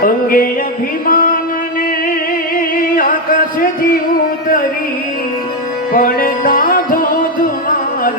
અંગે અભિમાનને આકાશથી ઉતરી પડતા ધો ધુમાર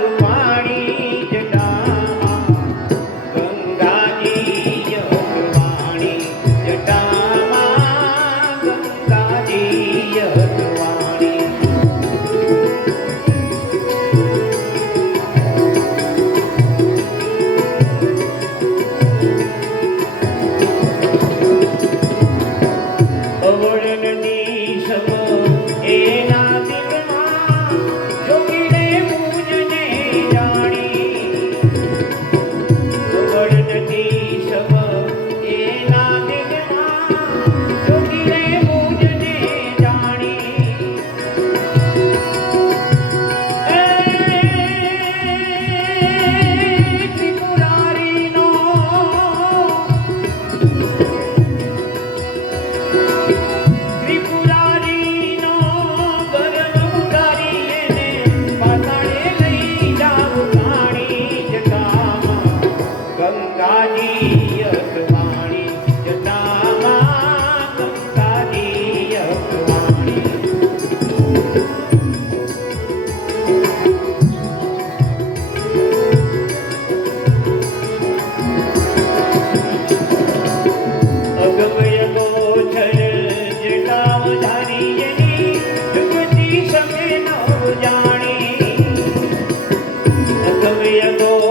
Kami.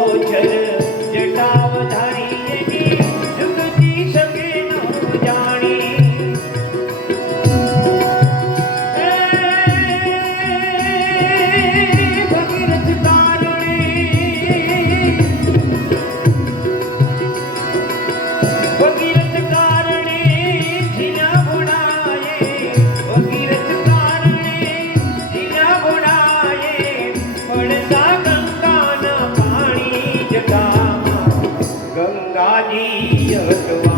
Thank you.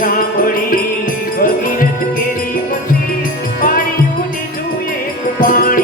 સાંભળી ભગીરથ કેરી પછી પાડ્યું ને તું એક પાણી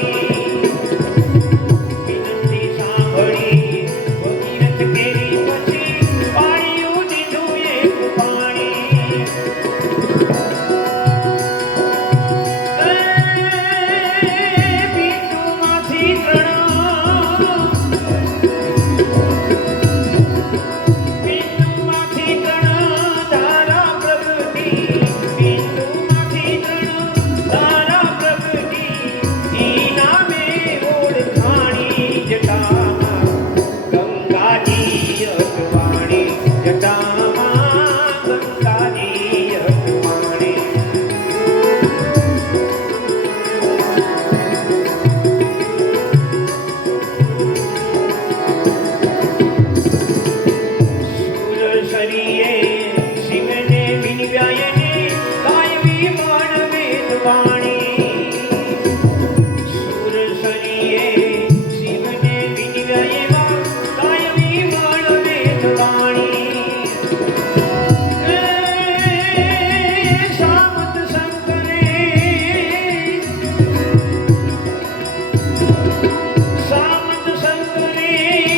रे